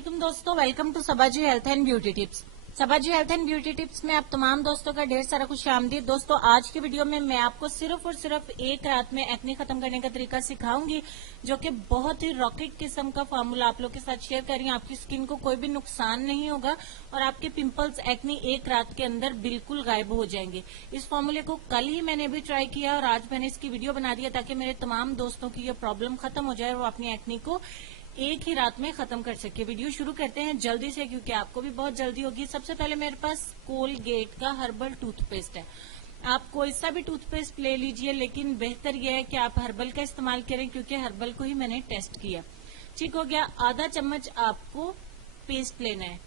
वालेकुम दोस्तों, welcome to Sabaji health and beauty tips. Sabaji health and beauty tips में आप तमाम दोस्तों का ढेर सारा खुश आमदीद। दोस्तों, आज की वीडियो में मैं आपको सिर्फ और सिर्फ एक रात में एक्ने खत्म करने का तरीका सिखाऊंगी, जो कि बहुत ही रॉकेट किस्म का फार्मूला आप लोग के साथ शेयर कर रही हूँ। आपकी स्किन को कोई भी नुकसान नहीं होगा और आपके पिंपल्स, एक्ने एक रात के अंदर बिल्कुल गायब हो जाएंगे। इस फार्मूले को कल ही मैंने भी ट्राई किया और आज मैंने इसकी वीडियो बना दिया ताकि मेरे तमाम दोस्तों की ये प्रॉब्लम खत्म हो जाए और वो अपनी एक्ने को एक ही रात में खत्म कर सके। वीडियो शुरू करते हैं जल्दी से, क्योंकि आपको भी बहुत जल्दी होगी। सबसे पहले मेरे पास कोलगेट का हर्बल टूथपेस्ट है। आप कोई सा भी टूथपेस्ट ले लीजिए, लेकिन बेहतर यह है कि आप हर्बल का इस्तेमाल करें, क्योंकि हर्बल को ही मैंने टेस्ट किया। ठीक हो गया। आधा चम्मच आपको पेस्ट लेना है।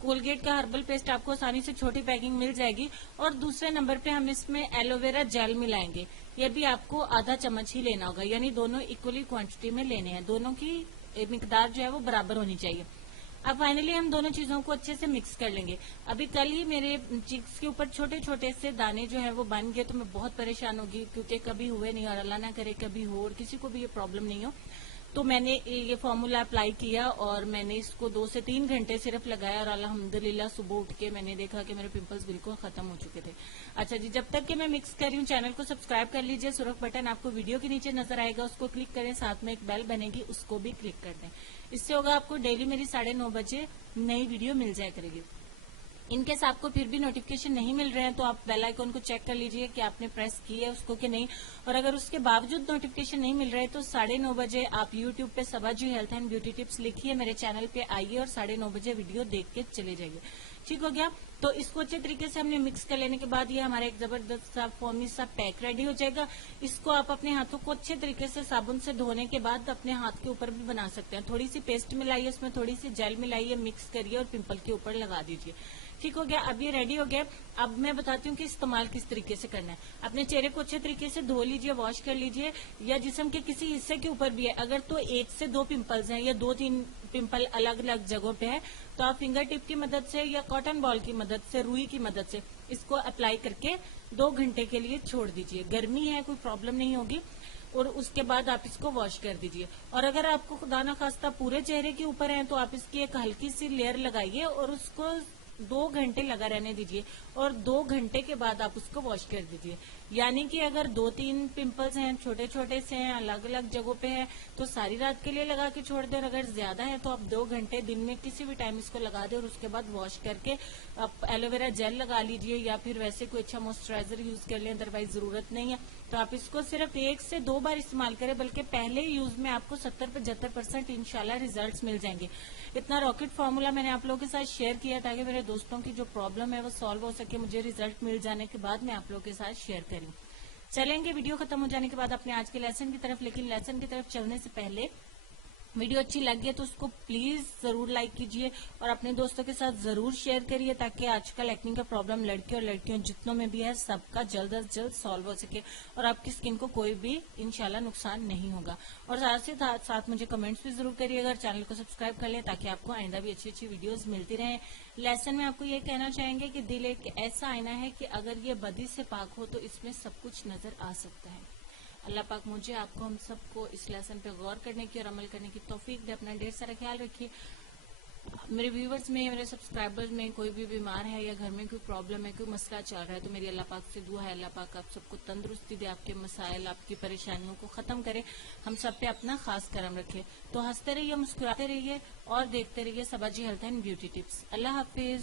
कोलगेट का हर्बल पेस्ट आपको आसानी से छोटी पैकिंग मिल जाएगी। और दूसरे नंबर पे हम इसमें एलोवेरा जेल मिलाएंगे। ये भी आपको आधा चम्मच ही लेना होगा, यानी दोनों इक्वली क्वांटिटी में लेने हैं। दोनों की मिकदार जो है वो बराबर होनी चाहिए। अब फाइनली हम दोनों चीजों को अच्छे से मिक्स कर लेंगे। अभी कल ही मेरे चिक्स के ऊपर छोटे छोटे से दाने जो है वो बन गए, तो मैं बहुत परेशान होगी, क्योंकि कभी हुए नहीं और अल्लाह ना करे कभी हो और किसी को भी ये प्रॉब्लम नहीं हो। तो मैंने ये फॉर्मूला अप्लाई किया और मैंने इसको 2 से 3 घंटे सिर्फ लगाया और अल्हम्दुलिल्लाह सुबह उठ के मैंने देखा कि मेरे पिंपल्स बिल्कुल खत्म हो चुके थे। अच्छा जी, जब तक कि मैं मिक्स कर रही हूँ, चैनल को सब्सक्राइब कर लीजिए। सुरख बटन आपको वीडियो के नीचे नजर आएगा, उसको क्लिक करें। साथ में एक बेल बनेगी, उसको भी क्लिक कर दें। इससे होगा आपको डेली मेरी 9:30 बजे नई वीडियो मिल जाया करेगी। इनकेस आपको फिर भी नोटिफिकेशन नहीं मिल रहे हैं तो आप बेल आइकन को चेक कर लीजिए कि आपने प्रेस की है उसको कि नहीं। और अगर उसके बावजूद नोटिफिकेशन नहीं मिल रहे तो 9:30 बजे आप यूट्यूब पे सबाजी हेल्थ एंड ब्यूटी टिप्स लिखिए, मेरे चैनल पे आइए और 9:30 बजे वीडियो देख के चले जाइए। ठीक हो गया। तो इसको अच्छे तरीके से हमने मिक्स कर लेने के बाद ये हमारा एक जबरदस्त सा फोमी सा पैक रेडी हो जाएगा। इसको आप अपने हाथों को अच्छे तरीके से साबुन से धोने के बाद अपने हाथ के ऊपर भी बना सकते हैं। थोड़ी सी पेस्ट मिलाइए, उसमें थोड़ी सी जेल मिलाइए, मिक्स करिए और पिंपल के ऊपर लगा दीजिए। ठीक हो गया। अब ये रेडी हो गया। अब मैं बताती हूँ कि इस्तेमाल किस तरीके से करना है। अपने चेहरे को अच्छे तरीके से धो लीजिए, वॉश कर लीजिए, या जिस्म के किसी हिस्से के ऊपर भी है अगर तो 1 से 2 पिंपल्स हैं या 2-3 पिंपल अलग अलग जगहों पे है, तो आप फिंगर टिप की मदद से या कॉटन बॉल की मदद से, रुई की मदद से इसको अप्लाई करके 2 घंटे के लिए छोड़ दीजिए। गर्मी है, कोई प्रॉब्लम नहीं होगी। और उसके बाद आप इसको वॉश कर दीजिए। और अगर आपको खुदा ना खास्ता पूरे चेहरे के ऊपर है तो आप इसकी एक हल्की सी लेयर लगाइए और उसको 2 घंटे लगा रहने दीजिए और 2 घंटे के बाद आप उसको वॉश कर दीजिए। यानी कि अगर 2-3 पिंपल्स हैं, छोटे छोटे से हैं, अलग अलग जगहों पे है, तो सारी रात के लिए लगा के छोड़ दें। और अगर ज्यादा है तो आप 2 घंटे दिन में किसी भी टाइम इसको लगा दें और उसके बाद वॉश करके आप एलोवेरा जेल लगा लीजिए या फिर वैसे कोई अच्छा मॉइस्चराइजर यूज कर लें, अदरवाइज जरूरत नहीं है। तो आप इसको सिर्फ 1 से 2 बार इस्तेमाल करें, बल्कि पहले यूज में आपको 70-75% इंशाल्लाह रिजल्ट्स मिल जाएंगे। इतना रॉकेट फॉर्मूला मैंने आप लोगों के साथ शेयर किया ताकि मेरे दोस्तों की जो प्रॉब्लम है वो सॉल्व हो सके। मुझे रिजल्ट मिल जाने के बाद मैं आप लोगों के साथ शेयर करूँ। चलेंगे वीडियो खत्म हो जाने के बाद अपने आज के लेसन की तरफ, लेकिन लेसन की तरफ चलने से पहले वीडियो अच्छी लगी है तो उसको प्लीज जरूर लाइक कीजिए और अपने दोस्तों के साथ जरूर शेयर करिए, ताकि आजकल एक्ने का प्रॉब्लम लड़के और लड़कियों जितनों में भी है सबका जल्द से जल्द सॉल्व हो सके और आपकी स्किन को कोई भी इंशाल्लाह नुकसान नहीं होगा। और साथ मुझे कमेंट्स भी जरूर करिएगा और चैनल को सब्सक्राइब कर लें ताकि आपको आइंदा भी अच्छी अच्छी वीडियोज मिलती रहे। लेसन में आपको ये कहना चाहेंगे कि दिल एक ऐसा आईना है कि अगर ये बदी से पाक हो तो इसमें सब कुछ नजर आ सकता है। अल्लाह पाक मुझे, आपको, हम सबको इस लेसन पे गौर करने की और अमल करने की तौफीक दे। अपना ढेर सारा ख्याल रखिए। मेरे व्यूवर्स में, मेरे सब्सक्राइबर्स में कोई भी बीमार है या घर में कोई प्रॉब्लम है, कोई मसला चल रहा है, तो मेरी अल्लाह पाक से दुआ है अल्लाह पाक आप सबको तंदुरुस्ती दे, आपके मसाइल, आपकी परेशानियों को खत्म करे, हम सब पे अपना खास करम रखे। तो हंसते रहिए, मुस्कुराते रहिए और देखते रहिए Sabaji health and beauty tips. Allah Hafiz.